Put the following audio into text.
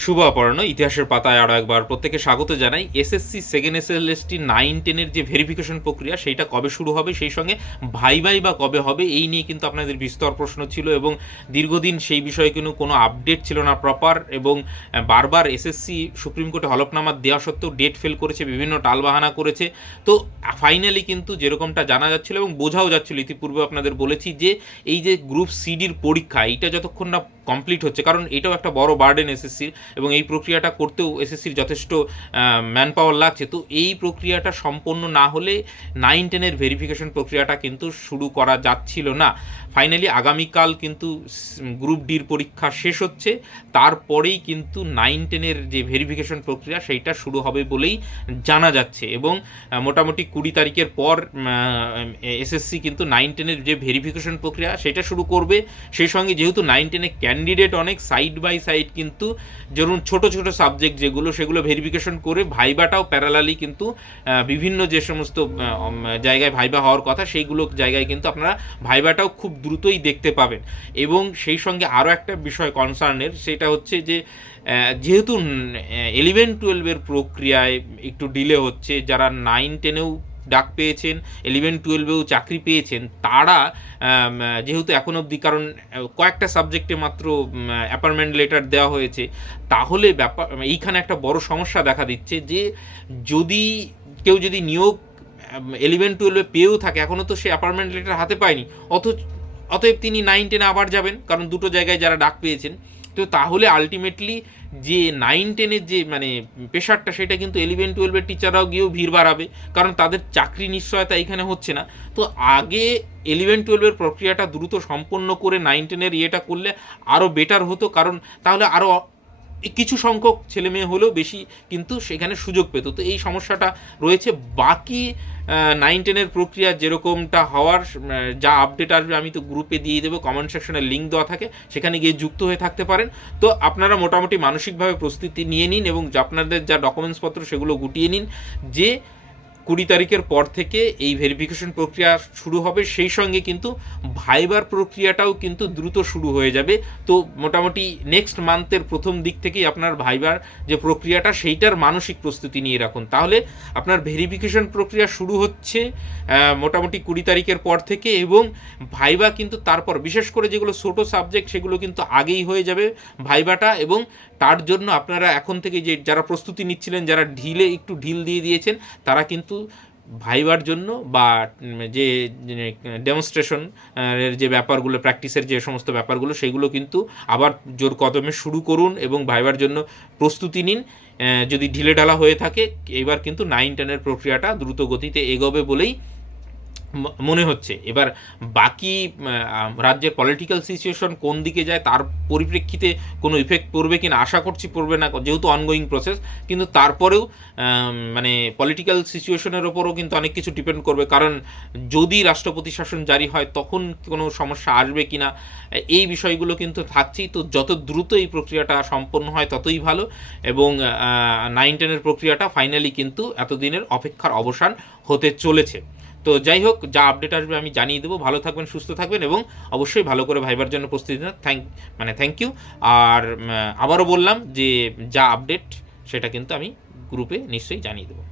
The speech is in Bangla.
শুভ অপরাহ্ন। ইতিহাসের পাতায় আরও একবার প্রত্যেকে স্বাগত জানাই। এসএসসি সেকেন্ড এসএলএসটি 9-10-এর যে ভেরিফিকেশন প্রক্রিয়া সেইটা কবে শুরু হবে, সেই সঙ্গে ভাইভাই বা কবে হবে, এই নিয়ে কিন্তু আপনাদের বিস্তর প্রশ্ন ছিল এবং দীর্ঘদিন সেই বিষয়ে কিন্তু কোনো আপডেট ছিল না প্রপার, এবং বারবার এসএসসি সুপ্রিম কোর্টে হলফনামা দেওয়া সত্ত্বেও ডেট ফেল করেছে, বিভিন্ন টালবাহানা করেছে। তো ফাইনালি কিন্তু যেরকমটা জানা যাচ্ছিল এবং বোঝাও যাচ্ছিল, ইতিপূর্বে আপনাদের বলেছি যে এই যে গ্রুপ সিডির পরীক্ষা, এইটা যতক্ষণ না কমপ্লিট হচ্ছে, কারণ এটাও একটা বড় বার্ডেন এসএসসির, এবং এই প্রক্রিয়াটা করতেও এসএসসির যথেষ্ট ম্যান পাওয়ার লাগছে। তো এই প্রক্রিয়াটা সম্পন্ন না হলে 9-10-এর ভেরিফিকেশন প্রক্রিয়াটা কিন্তু শুরু করা যাচ্ছিল না। ফাইনালি আগামীকাল কিন্তু গ্রুপ ডির পরীক্ষা শেষ হচ্ছে, তারপরেই কিন্তু 9-10-এর যে ভেরিফিকেশন প্রক্রিয়া সেইটা শুরু হবে বলেই জানা যাচ্ছে, এবং মোটামুটি 20 তারিখের পর এসএসসি কিন্তু 9-10-এর যে ভেরিফিকেশন প্রক্রিয়া সেটা শুরু করবে। সেই সঙ্গে যেহেতু 9-10-এ ক্যান্ডিডেট অনেক, সাইড বাই সাইড কিন্তু ধরুন ছোট ছোট সাবজেক্ট যেগুলো সেগুলো ভেরিফিকেশন করে ভাইবাটাও প্যারালালি কিন্তু বিভিন্ন যে সমস্ত জায়গায় ভাইবা হওয়ার কথা সেইগুলো জায়গায় কিন্তু আপনারা ভাইবাটাও খুব দ্রুতই দেখতে পাবেন। এবং সেই সঙ্গে আরও একটা বিষয় কনসার্নের, সেটা হচ্ছে যে যেহেতু 11-12-এর প্রক্রিয়ায় একটু ডিলে হচ্ছে, যারা 9-10-এও ডাক পেয়েছেন, 11-12-এও চাকরি পেয়েছেন, তারা যেহেতু এখন অবধি, কারণ কয়েকটা সাবজেক্টে মাত্র অ্যাপয়েন্টমেন্ট লেটার দেওয়া হয়েছে, তাহলে ব্যাপার এইখানে একটা বড় সমস্যা দেখা দিচ্ছে যে যদি কেউ যদি নিয়োগ 11-12-এ পেয়েও থাকে, এখনও তো সে অ্যাপয়েন্টমেন্ট লেটার হাতে পায়নি, অতএব তিনি 9-10-এ আবার যাবেন, কারণ দুটো জায়গায় যারা ডাক পেয়েছেন। তো তাহলে আলটিমেটলি যে 9-10-এর যে মানে প্রেশারটা, সেটা কিন্তু 11-12-এর টিচাররাও গিয়েও ভিড় বাড়াবে, কারণ তাদের চাকরি নিশ্চয়তা এখানে হচ্ছে না। তো আগে 11-12-এর প্রক্রিয়াটা দ্রুত সম্পন্ন করে 9-10-এর ইয়েটা করলে আরও বেটার হতো, কারণ তাহলে আরও কিছু সংখ্যক ছেলে মেয়ে হলেও বেশি কিন্তু সেখানে সুযোগ পেত। তো এই সমস্যাটা রয়েছে। বাকি 9-10-এর প্রক্রিয়া যেরকমটা হওয়ার যা আপডেট আসবে আমি তো গ্রুপে দিয়ে দেবো, কমেন্ট সেকশনে লিঙ্ক দেওয়া থাকে, সেখানে গিয়ে যুক্ত হয়ে থাকতে পারেন। তো আপনারা মোটামুটি মানসিকভাবে প্রস্তুতি নিয়ে নিন, এবং আপনাদের যা ডকুমেন্টসপত্র সেগুলো গুটিয়ে নিন, যে 20 তারিখের পর থেকে এই ভেরিফিকেশন প্রক্রিয়া শুরু হবে। সেই সঙ্গে কিন্তু ভাইবার প্রক্রিয়াটাও কিন্তু দ্রুত শুরু হয়ে যাবে। তো মোটামুটি নেক্সট মান্থের প্রথম দিক থেকেই আপনার ভাইবার যে প্রক্রিয়াটা, সেইটার মানসিক প্রস্তুতি নিয়ে রাখুন, তাহলে আপনার ভেরিফিকেশন প্রক্রিয়া শুরু হচ্ছে মোটামুটি 20 তারিখের পর থেকে, এবং ভাইবা কিন্তু তারপর, বিশেষ করে যেগুলো ছোটো সাবজেক্ট সেগুলো কিন্তু আগেই হয়ে যাবে ভাইবাটা। এবং তার জন্য আপনারা এখন থেকে যে যারা প্রস্তুতি নিচ্ছিলেন, যারা একটু ঢিল দিয়ে দিয়েছেন, তারা কিন্তু ভাইবার জন্য বা যে ডেমনস্ট্রেশন এর যে ব্যাপারগুলো, প্র্যাকটিসের যে সমস্ত ব্যাপারগুলো, সেইগুলো কিন্তু আবার জোর কদমে শুরু করুন এবং ভাইবার জন্য প্রস্তুতি নিন। যদি ঢিলেঢালা হয়ে থাকে, এবার কিন্তু 9-10-এর প্রক্রিয়াটা দ্রুত গতিতে এগোবে বলেই মনে হচ্ছে। এবার বাকি রাজ্যের পলিটিক্যাল সিচুয়েশন কোন দিকে যায় তার পরিপ্রেক্ষিতে কোনো ইফেক্ট পড়বে কিনা, আশা করছি পড়বে না, যেহেতু অনগোয়িং প্রসেস। কিন্তু তারপরেও মানে পলিটিক্যাল সিচুয়েশনের ওপরও কিন্তু অনেক কিছু ডিপেন্ড করবে, কারণ যদি রাষ্ট্রপতি শাসন জারি হয় তখন কোনো সমস্যা আসবে কিনা, এই বিষয়গুলো কিন্তু থাকছেই। তো যত দ্রুত এই প্রক্রিয়াটা সম্পন্ন হয় ততই ভালো, এবং 9-10-এর প্রক্রিয়াটা ফাইনালি কিন্তু এতদিনের অপেক্ষার অবসান হতে চলেছে। তো যাই হোক, যা আপডেট আসবে আমি জানিয়ে দেবো। ভালো থাকবেন, সুস্থ থাকবেন, এবং অবশ্যই ভালো করে ভাইবার জন্য প্রস্তুতি নেন। Thank you. আর আবারও বললাম যে যা আপডেট সেটা কিন্তু আমি গ্রুপে নিশ্চয়ই জানিয়ে দেবো।